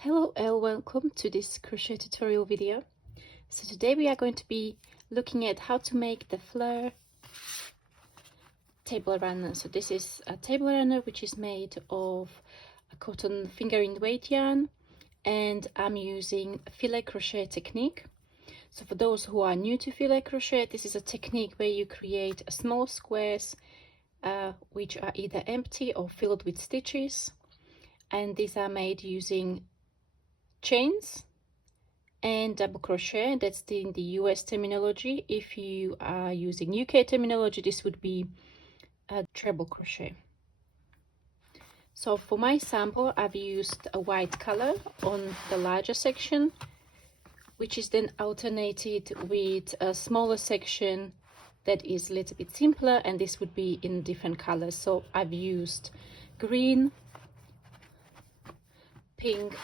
Hello and welcome to this crochet tutorial video. So today we are going to be looking at how to make the Fleur table runner. So this is a table runner which is made of a cotton fingering weight yarn, and I'm using filet crochet technique. So for those who are new to filet crochet, this is a technique where you create small squares which are either empty or filled with stitches, and these are made using chains and double crochet. That's in the US terminology. If you are using UK terminology, this would be a treble crochet. So for my sample, I've used a white color on the larger section, which is then alternated with a smaller section that is a little bit simpler, and this would be in different colors. So I've used green, pink,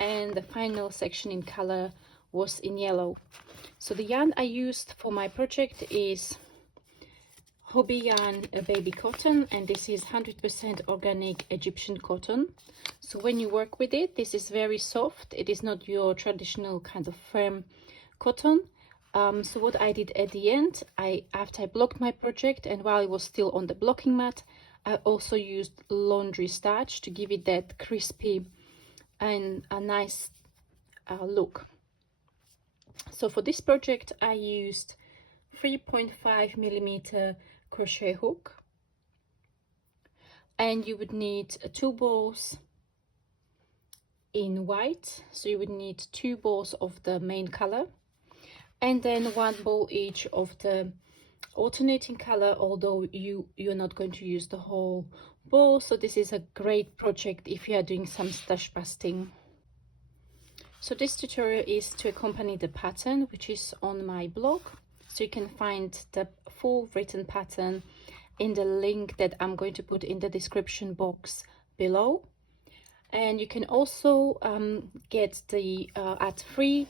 and the final section in color was in yellow. So the yarn I used for my project is hobby yarn baby cotton, and this is 100% organic Egyptian cotton. So when you work with it, this is very soft. It is not your traditional kind of firm cotton. So what I did at the end, after I blocked my project and while it was still on the blocking mat, I also used laundry starch to give it that crispy and a nice look. So for this project I used 3.5mm crochet hook, and you would need two balls in white, so you would need two balls of the main color and then one ball each of the alternating color, although you're not going to use the whole ball. So this is a great project if you are doing some stash busting. So this tutorial is to accompany the pattern which is on my blog, so you can find the full written pattern in the link that I'm going to put in the description box below. And you can also get the ad-free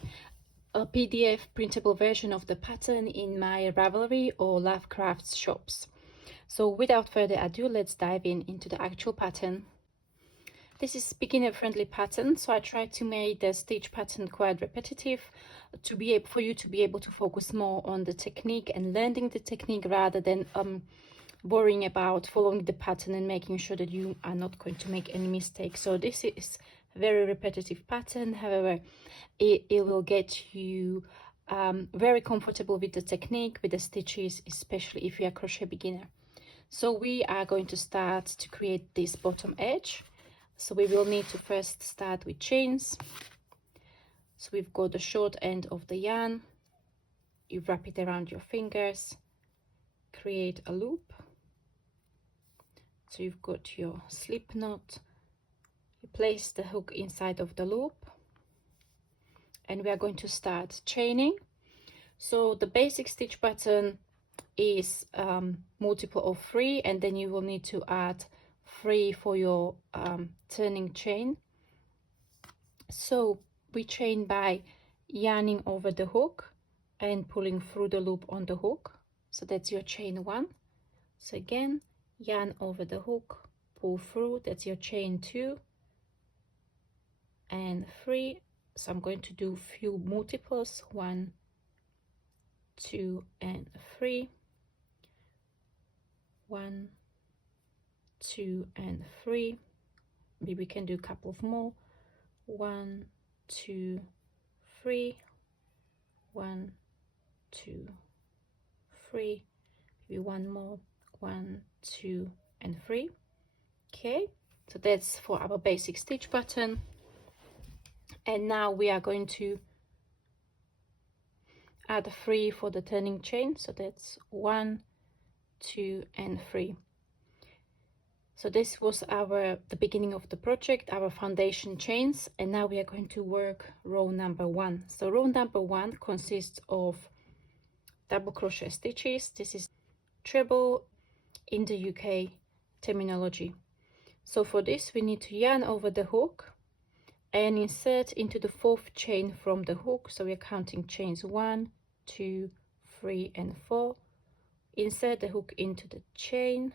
PDF printable version of the pattern in my Ravelry or Love Crafts shops. So without further ado, let's dive into the actual pattern. This is beginner friendly pattern, so I tried to make the stitch pattern quite repetitive for you to be able to focus more on the technique and learning the technique rather than worrying about following the pattern and making sure that you are not going to make any mistakes. So this is a very repetitive pattern. However, it will get you very comfortable with the technique, with the stitches, especially if you are a crochet beginner. So we are going to start to create this bottom edge. So we will need to first start with chains. So we've got the short end of the yarn, you wrap it around your fingers, create a loop. So you've got your slip knot, you place the hook inside of the loop, and we are going to start chaining. So the basic stitch pattern is multiple of 3, and then you will need to add 3 for your turning chain. So we chain by yarning over the hook and pulling through the loop on the hook. So that's your chain 1. So again, yarn over the hook, pull through, that's your chain 2 and 3. So I'm going to do few multiples, 1, 2 and 3, 1, 2 and 3. Maybe we can do a couple of more, 1, 2, 3, 1, 2, 3, maybe one more, 1, 2 and 3. Okay, so that's for our basic stitch pattern. And now we are going to add 3 for the turning chain. So that's 1, 2 and 3. So this was the beginning of the project, our foundation chains, and now we are going to work row number 1. So row number 1 consists of double crochet stitches. This is treble in the UK terminology. So for this we need to yarn over the hook and insert into the 4th chain from the hook. So we're counting chains 1, 2, 3 and 4. Insert the hook into the chain,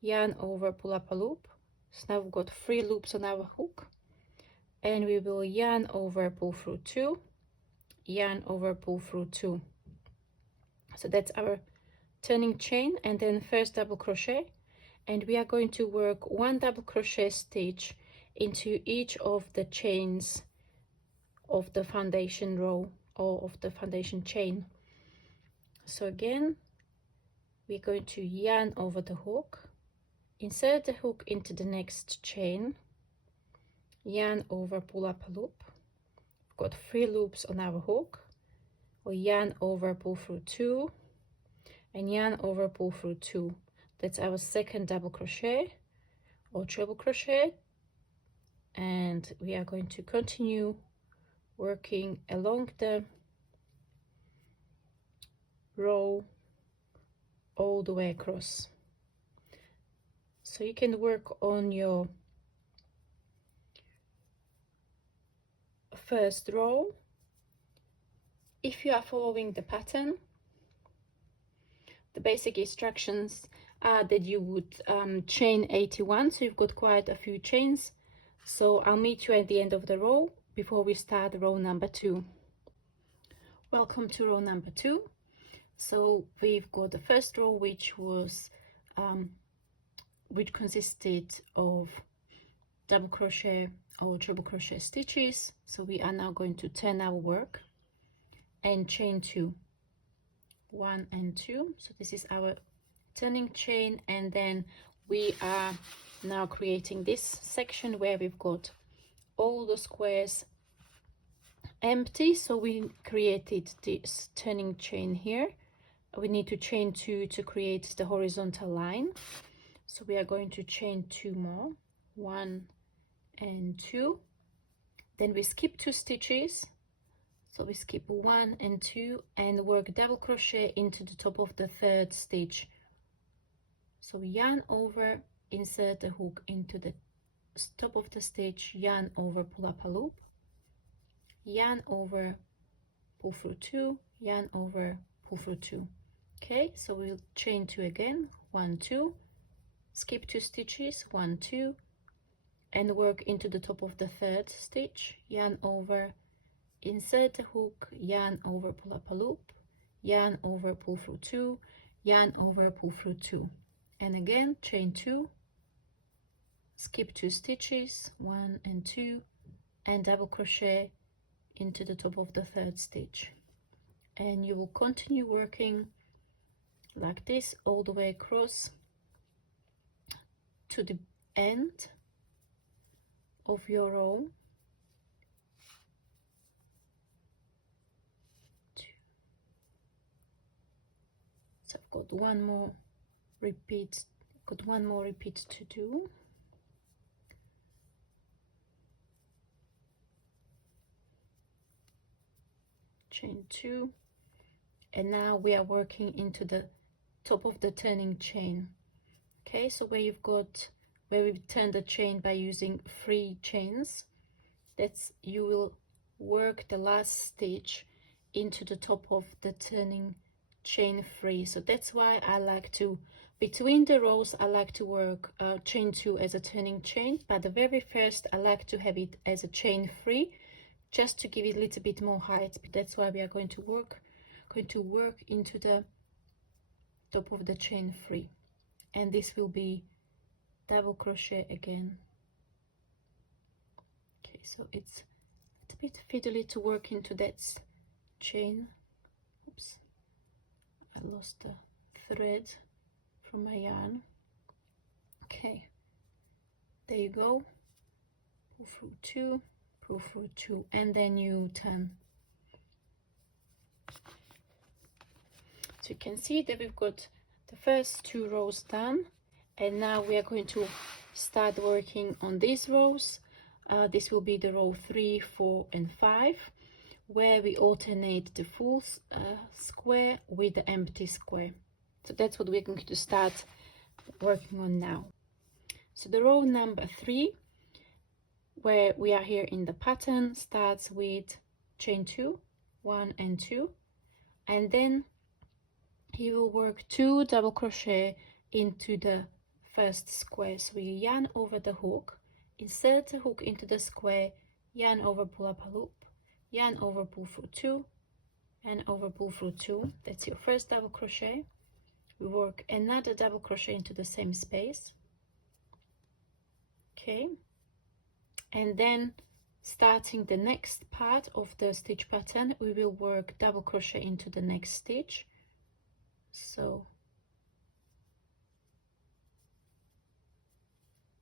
yarn over, pull up a loop. So now we've got 3 loops on our hook, and we will yarn over, pull through 2, yarn over, pull through 2. So that's our turning chain, and then first double crochet, and we are going to work 1 double crochet stitch into each of the chains of the foundation row or of the foundation chain. So again, we're going to yarn over the hook, insert the hook into the next chain, yarn over, pull up a loop. We've got 3 loops on our hook. We yarn over, pull through 2, and yarn over, pull through 2. That's our second double crochet or treble crochet, and we are going to continue working along the row all the way across. So you can work on your first row. If you are following the pattern, the basic instructions are that you would chain 81, so you've got quite a few chains. So I'll meet you at the end of the row before we start row number 2. Welcome to row number 2. So we've got the first row, which was which consisted of double crochet or treble crochet stitches. So we are now going to turn our work and chain 2, 1 and 2. So this is our turning chain, and then we are now creating this section where we've got all the squares empty. So we created this turning chain here. We need to chain 2 to create the horizontal line, so we are going to chain 2 more, 1 and 2. Then we skip 2 stitches, so we skip 1 and 2 and work double crochet into the top of the 3rd stitch. So yarn over, insert the hook into the top of the stitch, yarn over, pull up a loop, yarn over, pull through 2, yarn over, pull through 2. Okay, so we'll chain 2 again, 1 2, skip 2 stitches, 1 2, and work into the top of the 3rd stitch, yarn over, insert the hook, yarn over, pull up a loop, yarn over, pull through 2, yarn over, pull through 2, and again chain 2, skip 2 stitches, 1 and 2, and double crochet into the top of the 3rd stitch. And you will continue working like this all the way across to the end of your row. So I've got one more repeat to do. Chain 2, and now we are working into the top of the turning chain. Okay, so where we've turned the chain by using 3 chains, that's you will work the last stitch into the top of the turning chain 3. So that's why I like to, between the rows, I like to work chain 2 as a turning chain, but the very first I like to have it as a chain 3, just to give it a little bit more height. That's why we are going to work into the top of the chain 3, and this will be double crochet again. Okay, so it's a bit fiddly to work into that chain. Oops, I lost the thread from my yarn. Okay, there you go. Pull through 2, pull through 2, and then you turn. So you can see that we've got the first 2 rows done, and now we are going to start working on these rows. This will be the row 3, 4 and 5, where we alternate the full square with the empty square. So that's what we're going to start working on now. So the row number 3, where we are here in the pattern, starts with chain 2, 1 and 2, and then you will work 2 double crochet into the first square. So you yarn over the hook, insert the hook into the square, yarn over, pull up a loop, yarn over, pull through 2, and over, pull through 2. That's your first double crochet. We work another double crochet into the same space. Okay, and then starting the next part of the stitch pattern, we will work double crochet into the next stitch. So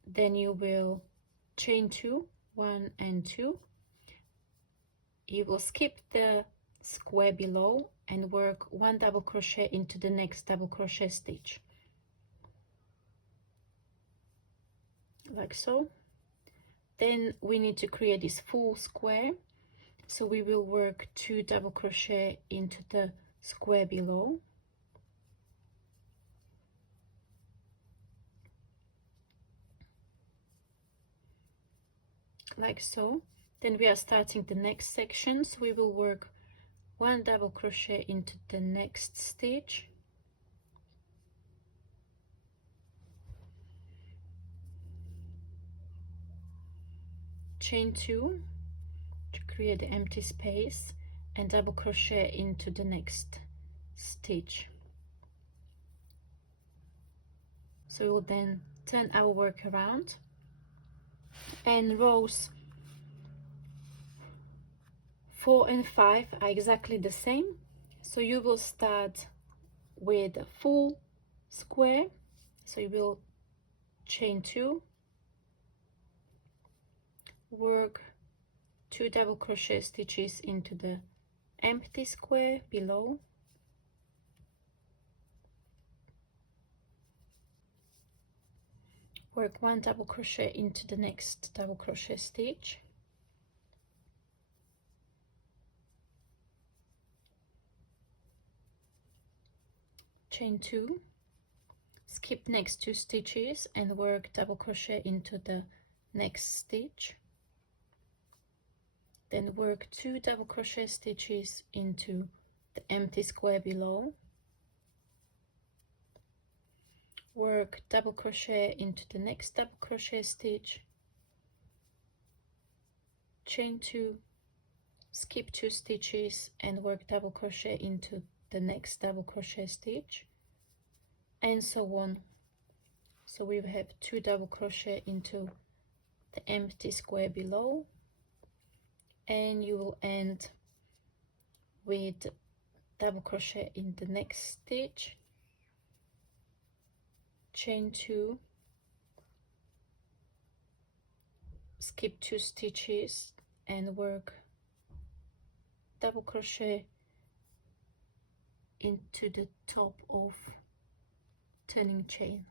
then you will chain 2, 1 and 2. You will skip the square below and work 1 double crochet into the next double crochet stitch, like so. Then we need to create this full square, so we will work 2 double crochet into the square below, like so. Then we are starting the next section, so we will work 1 double crochet into the next stitch, chain 2 to create the empty space, and double crochet into the next stitch. So we'll then turn our work around, and rows 4 and 5 are exactly the same. So you will start with a full square, so you will chain 2, work 2 double crochet stitches into the empty square below, work 1 double crochet into the next double crochet stitch, chain 2, skip next 2 stitches and work double crochet into the next stitch, then work 2 double crochet stitches into the empty square below, work double crochet into the next double crochet stitch, chain 2, skip 2 stitches and work double crochet into the next double crochet stitch, and so on. So we have 2 double crochet into the empty square below, and you will end with double crochet in the next stitch, chain 2, skip 2 stitches and work double crochet into the top of turning chain.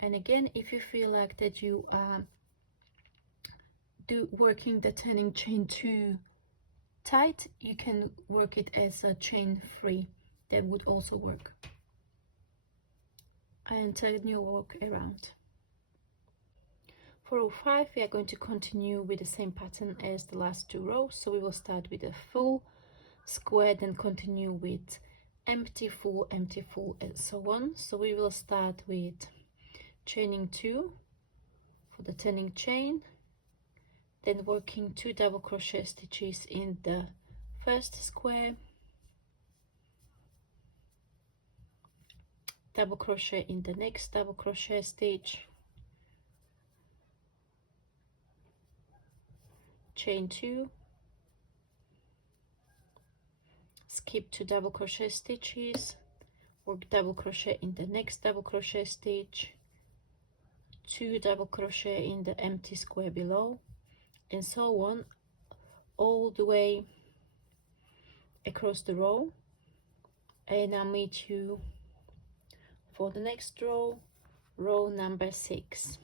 And again, if you feel like that you are working the turning chain too tight, you can work it as a chain 3. That would also work. And turn your work around. For row 5, we are going to continue with the same pattern as the last 2 rows. So we will start with a full square, then continue with empty, full, and so on. So we will start with chaining 2 for the turning chain, then working 2 double crochet stitches in the first square, double crochet in the next double crochet stitch, chain 2, skip 2 double crochet stitches, work double crochet in the next double crochet stitch, 2 double crochet in the empty square below, and so on all the way across the row. And I'll meet you for the next row, row number 6.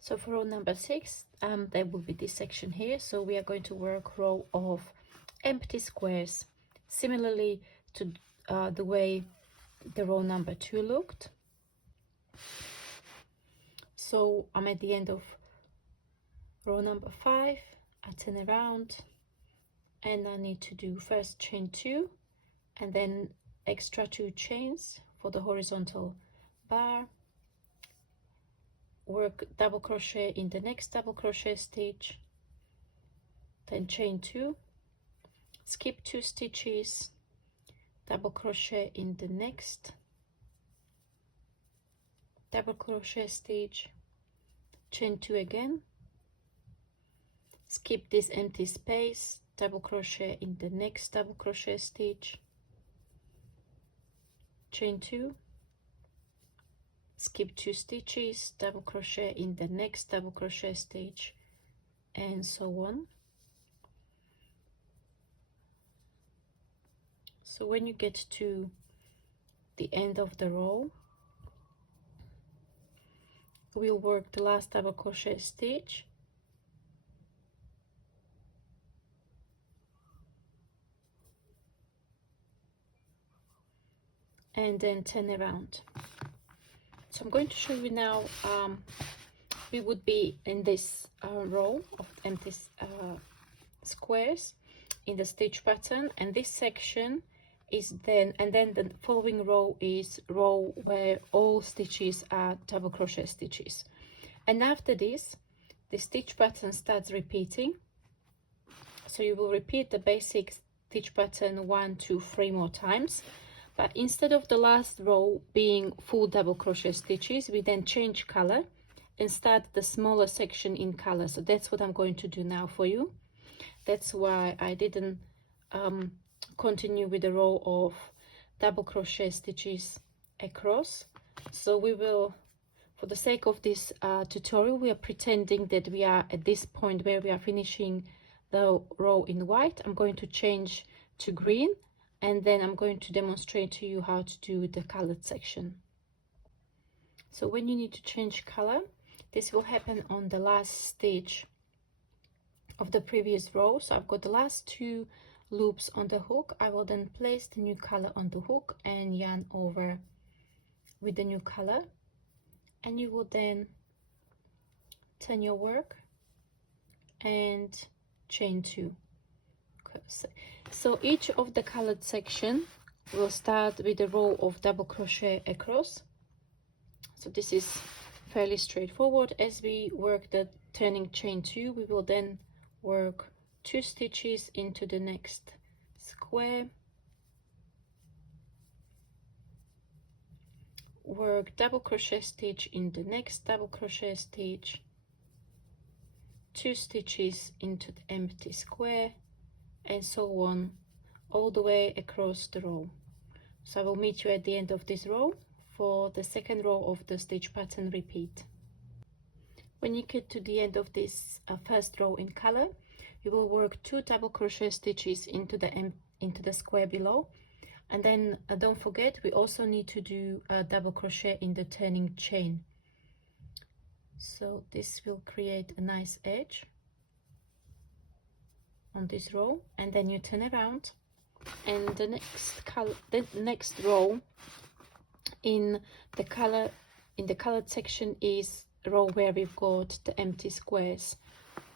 So for row number 6, there will be this section here. So we are going to work row of empty squares, similarly to the way the row number 2 looked. So I'm at the end of row number 5. I turn around and I need to do first chain 2 and then extra 2 chains for the horizontal bar, work double crochet in the next double crochet stitch, then chain 2, skip 2 stitches, double crochet in the next double crochet stitch, chain 2 again, skip this empty space, double crochet in the next double crochet stitch, chain 2, skip 2 stitches, double crochet in the next double crochet stitch, and so on. So when you get to the end of the row, we'll work the last double crochet stitch, and then turn around. So I'm going to show you now. We would be in this row of empty squares in the stitch pattern, and this section is then, and then the following row is row where all stitches are double crochet stitches. And after this, the stitch pattern starts repeating. So you will repeat the basic stitch pattern 1, 2, 3 more times, but instead of the last row being full double crochet stitches, we then change color and start the smaller section in color. So that's what I'm going to do now for you. That's why I didn't continue with the row of double crochet stitches across. So we will, for the sake of this tutorial, we are pretending that we are at this point where we are finishing the row in white. I'm going to change to green, and then I'm going to demonstrate to you how to do the colored section. So when you need to change color, this will happen on the last stitch of the previous row. So I've got the last 2 loops on the hook. I will then place the new color on the hook and yarn over with the new color, and you will then turn your work and chain 2. So each of the colored section will start with a row of double crochet across. So this is fairly straightforward. As we work the turning chain 2, we will then work 2 stitches into the next square, work double crochet stitch in the next double crochet stitch, 2 stitches into the empty square, and so on all the way across the row. So I will meet you at the end of this row for the second row of the stitch pattern repeat. When you get to the end of this first row in color, you will work 2 double crochet stitches into the square below, and then don't forget, we also need to do a double crochet in the turning chain. So this will create a nice edge on this row, and then you turn around, and the next row in the colored section is a row where we've got the empty squares.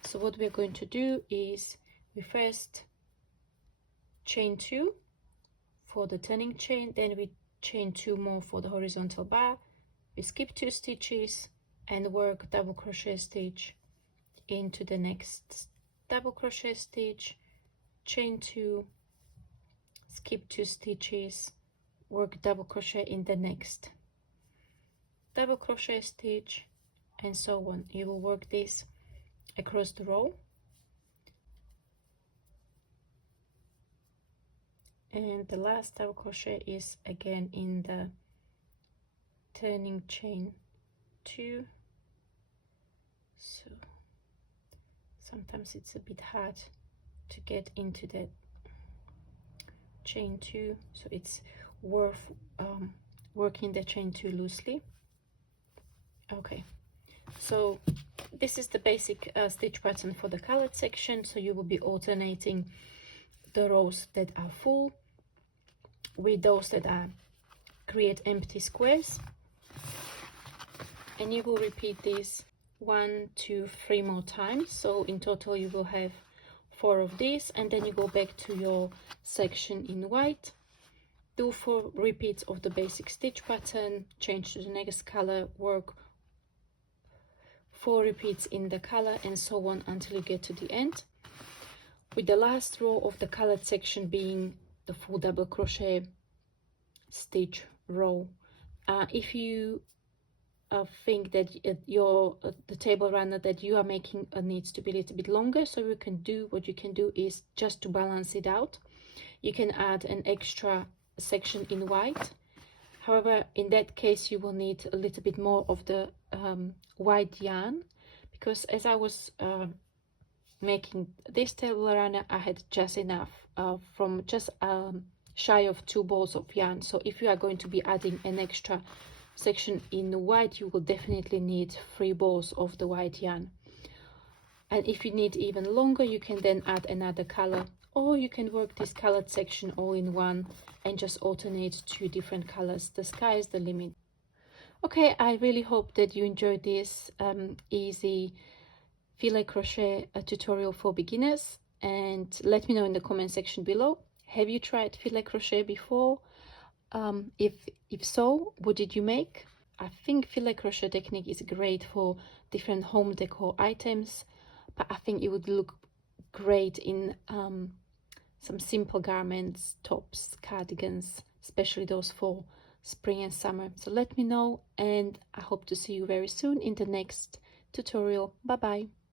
So what we're going to do is we first chain 2 for the turning chain, then we chain 2 more for the horizontal bar, we skip 2 stitches and work double crochet stitch into the next double crochet stitch, chain 2, skip 2 stitches, work double crochet in the next double crochet stitch, and so on. You will work this across the row, and the last double crochet is again in the turning chain 2. So sometimes it's a bit hard to get into that chain 2, so it's worth working the chain 2 loosely. Okay, so this is the basic stitch pattern for the colored section. So you will be alternating the rows that are full with those that are create empty squares, and you will repeat this 1, 2, 3 more times. So in total you will have 4 of these, and then you go back to your section in white, do 4 repeats of the basic stitch pattern, change to the next color, work 4 repeats in the color, and so on until you get to the end, with the last row of the colored section being the full double crochet stitch row. If you think that the table runner that you are making needs to be a little bit longer, so what you can do is, just to balance it out, you can add an extra section in white. However, in that case you will need a little bit more of the white yarn, because as I was making this table runner, I had just enough from just shy of 2 balls of yarn. So if you are going to be adding an extra section in white, you will definitely need 3 balls of the white yarn. And if you need even longer, you can then add another color, or you can work this colored section all in one and just alternate 2 different colors. The sky is the limit. Okay, I really hope that you enjoyed this easy filet crochet tutorial for beginners, and let me know in the comment section below, have you tried filet crochet before? If so, what did you make? I think filet crochet technique is great for different home decor items, but I think it would look great in some simple garments, tops, cardigans, especially those for spring and summer. So let me know, and I hope to see you very soon in the next tutorial. Bye bye.